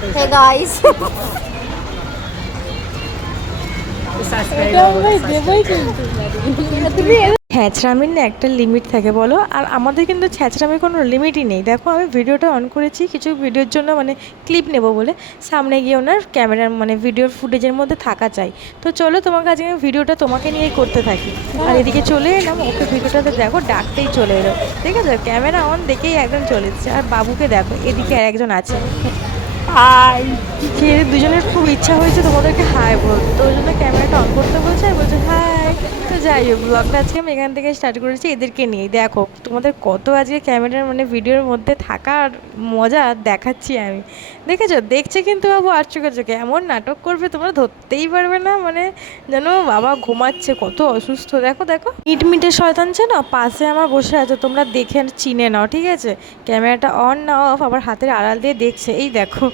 Hey guys. ছ্যাঁচড়ামির না একটা limit থাকে বলো, আর আমাদের কিন্তু ছ্যাঁচড়ামির কোনো লিমিটই নেই। দেখো আমি ভিডিওটা অন করেছি কিছু ভিডিওর জন্য, মানে ক্লিপ নেব বলে। সামনে গিয়ে ওনার ক্যামেরার মানে ভিডিওর ফুটেজের মধ্যে থাকা চাই। তো চলো তোমার কাছে আমি ভিডিওটা তোমাকে নিয়েই করতে থাকি। আর এদিকে চলে এলাম, ওকে ভিডিওটাতে দেখো ডাকতেই চলে এলো। ঠিক আছে, ক্যামেরা অন দেখেই একদম চলে এসেছে। আর বাবুকে দেখো, এদিকে আর একজন আছে। হাই, খেয়ে দুজনের খুব ইচ্ছা হয়েছে তোমাদেরকে হাই বলতে, তো ওই জন্য ক্যামেরাটা অন করতে বলছে আর বলছে হাই। তো যাই হোক, ব্লগটা আজকে আমি এখান থেকে স্টার্ট করেছি এদেরকে নিয়ে। দেখো তোমাদের কত আজকে ক্যামেরার মানে ভিডিওর মধ্যে থাকার মজা দেখাচ্ছি আমি। দেখেছো, দেখছে কিন্তু বাবু আর চোখে চোখে, এমন নাটক করবে তোমরা ধরতেই পারবে না। মানে যেন বাবা ঘুমাচ্ছে, কত অসুস্থ। দেখো দেখো, মিটমিটে শয়তান ছিল পাশে আমার বসে আছে, তোমরা দেখে চিনে নাও। ঠিক আছে, ক্যামেরাটা অন না অফ আবার হাতের আড়াল দিয়ে দেখছে, এই দেখো।